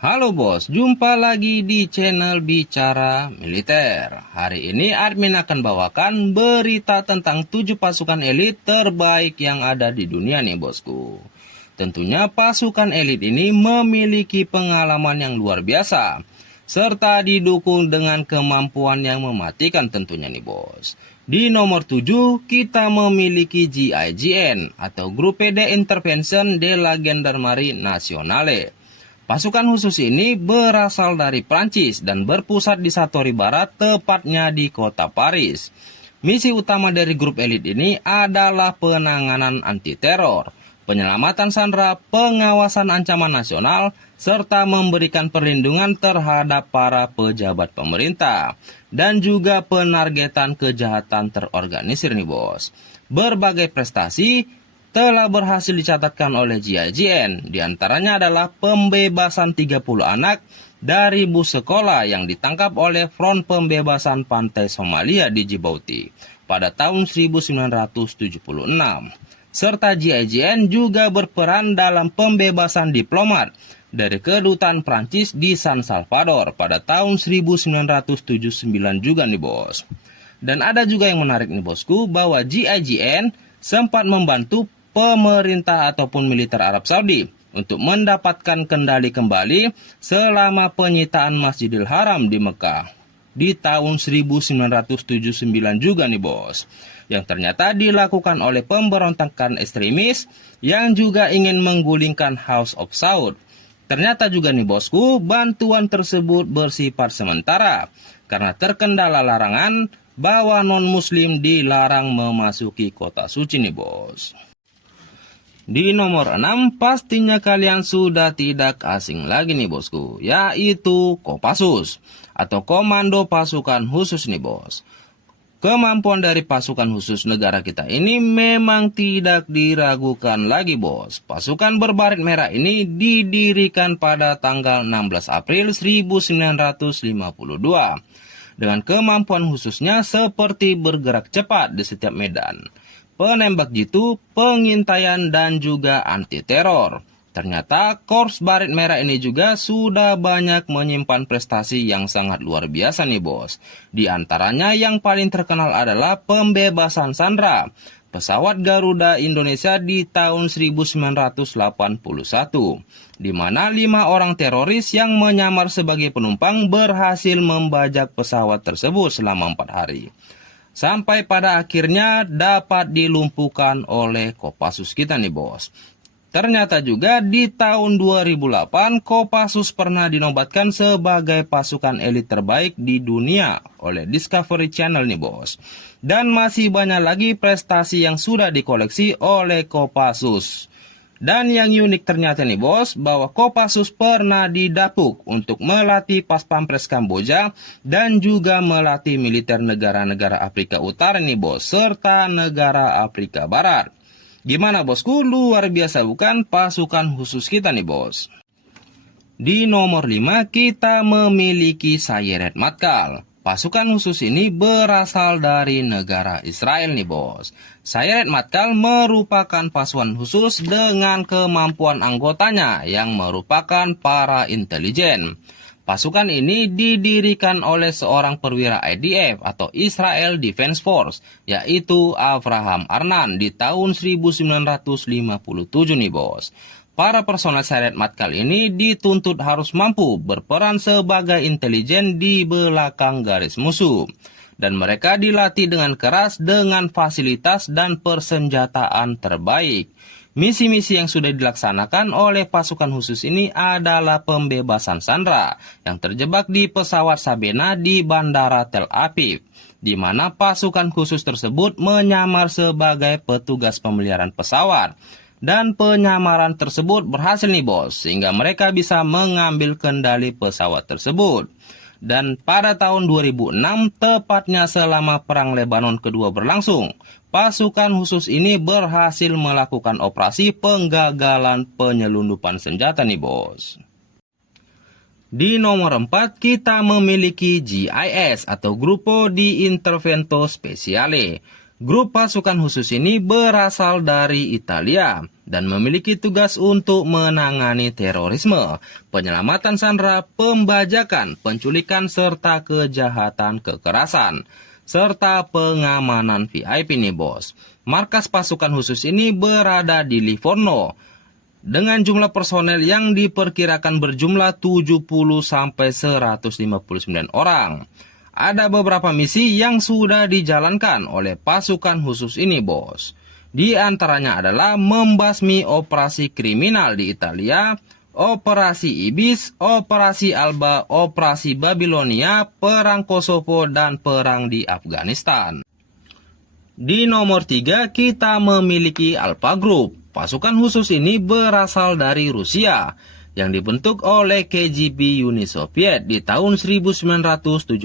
Halo bos, jumpa lagi di channel Bicara Militer. Hari ini admin akan bawakan berita tentang 7 pasukan elit terbaik yang ada di dunia nih bosku. Tentunya pasukan elit ini memiliki pengalaman yang luar biasa, serta didukung dengan kemampuan yang mematikan tentunya nih bos. Di nomor 7 kita memiliki GIGN atau Gruppe de Intervention della Gendarmerie Nationale. Pasukan khusus ini berasal dari Prancis dan berpusat di Satori Barat, tepatnya di kota Paris. Misi utama dari grup elit ini adalah penanganan anti-teror, penyelamatan sandera, pengawasan ancaman nasional, serta memberikan perlindungan terhadap para pejabat pemerintah, dan juga penargetan kejahatan terorganisir nih bos. Berbagai prestasi telah berhasil dicatatkan oleh GIGN, diantaranya adalah pembebasan 30 anak dari bus sekolah yang ditangkap oleh Front Pembebasan Pantai Somalia di Djibouti pada tahun 1976. Serta GIGN juga berperan dalam pembebasan diplomat dari kedutaan Prancis di San Salvador pada tahun 1979 juga nih bos. Dan ada juga yang menarik nih bosku, bahwa GIGN sempat membantu pemerintah ataupun militer Arab Saudi untuk mendapatkan kendali kembali selama penyitaan Masjidil Haram di Mekah di tahun 1979 juga nih bos, yang ternyata dilakukan oleh pemberontakan ekstremis yang juga ingin menggulingkan House of Saud. Ternyata juga nih bosku, bantuan tersebut bersifat sementara karena terkendala larangan bahwa non-muslim dilarang memasuki kota suci nih bos. Di nomor 6 pastinya kalian sudah tidak asing lagi nih bosku, yaitu Kopassus atau Komando Pasukan Khusus nih bos. Kemampuan dari pasukan khusus negara kita ini memang tidak diragukan lagi bos. Pasukan berbaret merah ini didirikan pada tanggal 16 April 1952. Dengan kemampuan khususnya seperti bergerak cepat di setiap medan, penembak jitu, pengintaian, dan juga anti-teror. Ternyata Korps Baret Merah ini juga sudah banyak menyimpan prestasi yang sangat luar biasa nih bos. Di antaranya yang paling terkenal adalah pembebasan sandera pesawat Garuda Indonesia di tahun 1981, di mana 5 orang teroris yang menyamar sebagai penumpang berhasil membajak pesawat tersebut selama 4 hari. Sampai pada akhirnya dapat dilumpuhkan oleh Kopassus kita nih bos. Ternyata juga di tahun 2008 Kopassus pernah dinobatkan sebagai pasukan elit terbaik di dunia oleh Discovery Channel nih bos. Dan masih banyak lagi prestasi yang sudah dikoleksi oleh Kopassus. Dan yang unik ternyata nih bos, bahwa Kopassus pernah didapuk untuk melatih pas pampres Kamboja dan juga melatih militer negara-negara Afrika Utara nih bos, serta negara Afrika Barat. Gimana bosku, luar biasa bukan pasukan khusus kita nih bos. Di nomor 5 kita memiliki Sayeret Matkal. Pasukan khusus ini berasal dari negara Israel nih bos. Sayeret Matkal merupakan pasukan khusus dengan kemampuan anggotanya yang merupakan para intelijen. Pasukan ini didirikan oleh seorang perwira IDF atau Israel Defense Force, yaitu Avraham Arnan di tahun 1957 nih bos. Para personel Sayeret Matkal ini dituntut harus mampu berperan sebagai intelijen di belakang garis musuh. Dan mereka dilatih dengan keras dengan fasilitas dan persenjataan terbaik. Misi-misi yang sudah dilaksanakan oleh pasukan khusus ini adalah pembebasan sandera yang terjebak di pesawat Sabena di Bandara Tel Aviv, di mana pasukan khusus tersebut menyamar sebagai petugas pemeliharaan pesawat. Dan penyamaran tersebut berhasil nih bos, sehingga mereka bisa mengambil kendali pesawat tersebut. Dan pada tahun 2006, tepatnya selama Perang Lebanon kedua berlangsung, pasukan khusus ini berhasil melakukan operasi penggagalan penyelundupan senjata nih bos. Di nomor 4 kita memiliki GIS atau Gruppo di Intervento Speciale. Grup pasukan khusus ini berasal dari Italia dan memiliki tugas untuk menangani terorisme, penyelamatan sandera, pembajakan, penculikan, serta kejahatan kekerasan, serta pengamanan VIP nih bos. Markas pasukan khusus ini berada di Livorno, dengan jumlah personel yang diperkirakan berjumlah 70-159 orang. Ada beberapa misi yang sudah dijalankan oleh pasukan khusus ini, bos. Di antaranya adalah membasmi operasi kriminal di Italia, operasi Ibis, operasi Alba, operasi Babilonia, perang Kosovo, dan perang di Afghanistan. Di nomor 3 kita memiliki Alpha Group. Pasukan khusus ini berasal dari Rusia, yang dibentuk oleh KGB Uni Soviet di tahun 1974.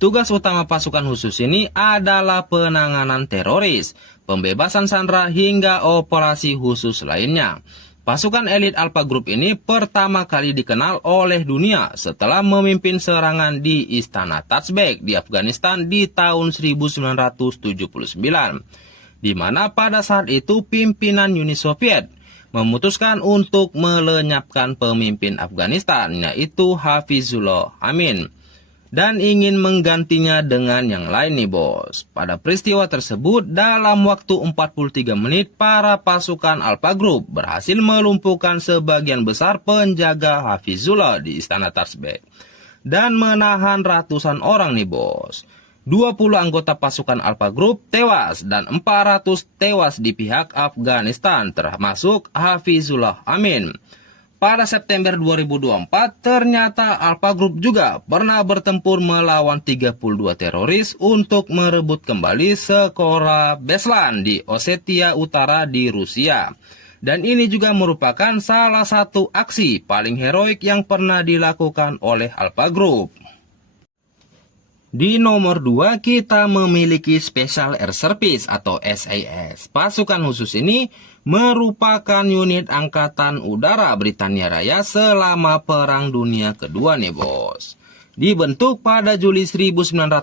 Tugas utama pasukan khusus ini adalah penanganan teroris, pembebasan sandera, hingga operasi khusus lainnya. Pasukan elit Alpha Group ini pertama kali dikenal oleh dunia setelah memimpin serangan di Istana Tashbek di Afghanistan di tahun 1979, di mana pada saat itu pimpinan Uni Soviet memutuskan untuk melenyapkan pemimpin Afghanistan, yaitu Hafizullah Amin, dan ingin menggantinya dengan yang lain nih bos. Pada peristiwa tersebut, dalam waktu 43 menit, para pasukan Alpha Group berhasil melumpuhkan sebagian besar penjaga Hafizullah di Istana Tashbek dan menahan ratusan orang nih bos. 20 anggota pasukan Alpha Group tewas dan 400 tewas di pihak Afghanistan, termasuk Hafizullah Amin. Pada September 2024, ternyata Alpha Group juga pernah bertempur melawan 32 teroris untuk merebut kembali Sekolah Beslan di Osetia Utara di Rusia. Dan ini juga merupakan salah satu aksi paling heroik yang pernah dilakukan oleh Alpha Group. Di nomor 2 kita memiliki Special Air Service atau SAS. Pasukan khusus ini merupakan unit angkatan udara Britania Raya selama Perang Dunia Kedua nih bos. Dibentuk pada Juli 1941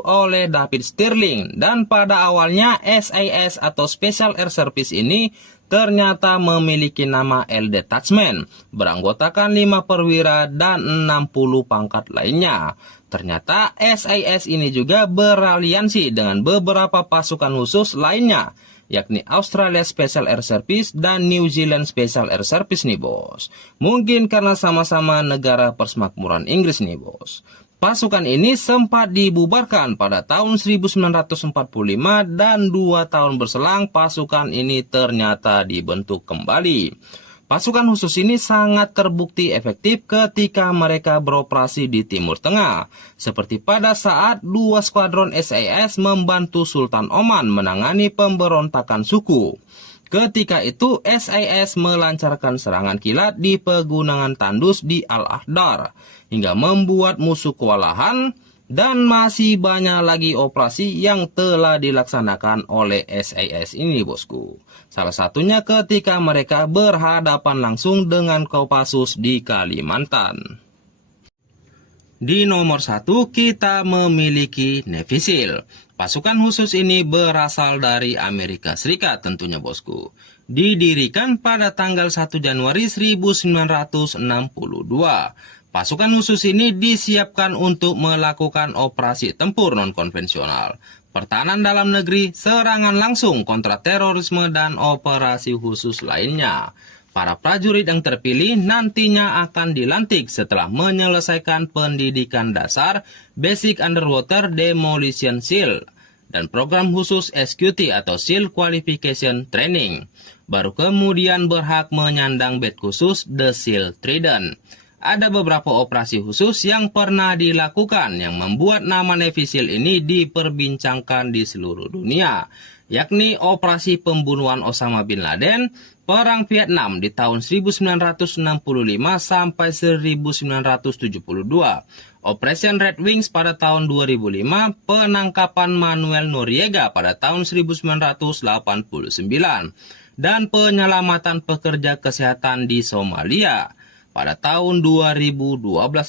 oleh David Stirling, dan pada awalnya SAS atau Special Air Service ini ternyata memiliki nama L Detachment, beranggotakan 5 perwira dan 60 pangkat lainnya. Ternyata SAS ini juga beraliansi dengan beberapa pasukan khusus lainnya, yakni Australia Special Air Service dan New Zealand Special Air Service nih bos. Mungkin karena sama-sama negara persemakmuran Inggris nih bos. Pasukan ini sempat dibubarkan pada tahun 1945 dan 2 tahun berselang pasukan ini ternyata dibentuk kembali. Pasukan khusus ini sangat terbukti efektif ketika mereka beroperasi di Timur Tengah, seperti pada saat 2 skuadron SAS membantu Sultan Oman menangani pemberontakan suku. Ketika itu SAS melancarkan serangan kilat di pegunungan tandus di Al-Ahdar, hingga membuat musuh kewalahan. Dan masih banyak lagi operasi yang telah dilaksanakan oleh SAS ini bosku. Salah satunya ketika mereka berhadapan langsung dengan Kopassus di Kalimantan. Di nomor 1 kita memiliki Navy SEAL. Pasukan khusus ini berasal dari Amerika Serikat tentunya bosku. Didirikan pada tanggal 1 Januari 1962. Pasukan khusus ini disiapkan untuk melakukan operasi tempur non-konvensional, pertahanan dalam negeri, serangan langsung kontra terorisme, dan operasi khusus lainnya. Para prajurit yang terpilih nantinya akan dilantik setelah menyelesaikan pendidikan dasar Basic Underwater Demolition SEAL dan program khusus SQT atau SEAL Qualification Training. Baru kemudian berhak menyandang badge khusus The SEAL Trident. Ada beberapa operasi khusus yang pernah dilakukan yang membuat nama Navy SEAL ini diperbincangkan di seluruh dunia, yakni operasi pembunuhan Osama bin Laden, Perang Vietnam di tahun 1965 sampai 1972, Operation Red Wings pada tahun 2005, penangkapan Manuel Noriega pada tahun 1989, dan penyelamatan pekerja kesehatan di Somalia pada tahun 2012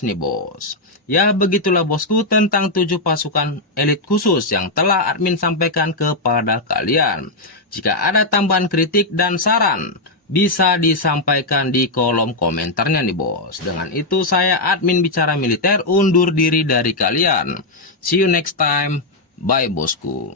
nih bos. Ya begitulah bosku tentang 7 pasukan elit khusus yang telah admin sampaikan kepada kalian. Jika ada tambahan kritik dan saran, bisa disampaikan di kolom komentarnya nih bos. Dengan itu saya admin bicara militer undur diri dari kalian. See you next time. Bye bosku.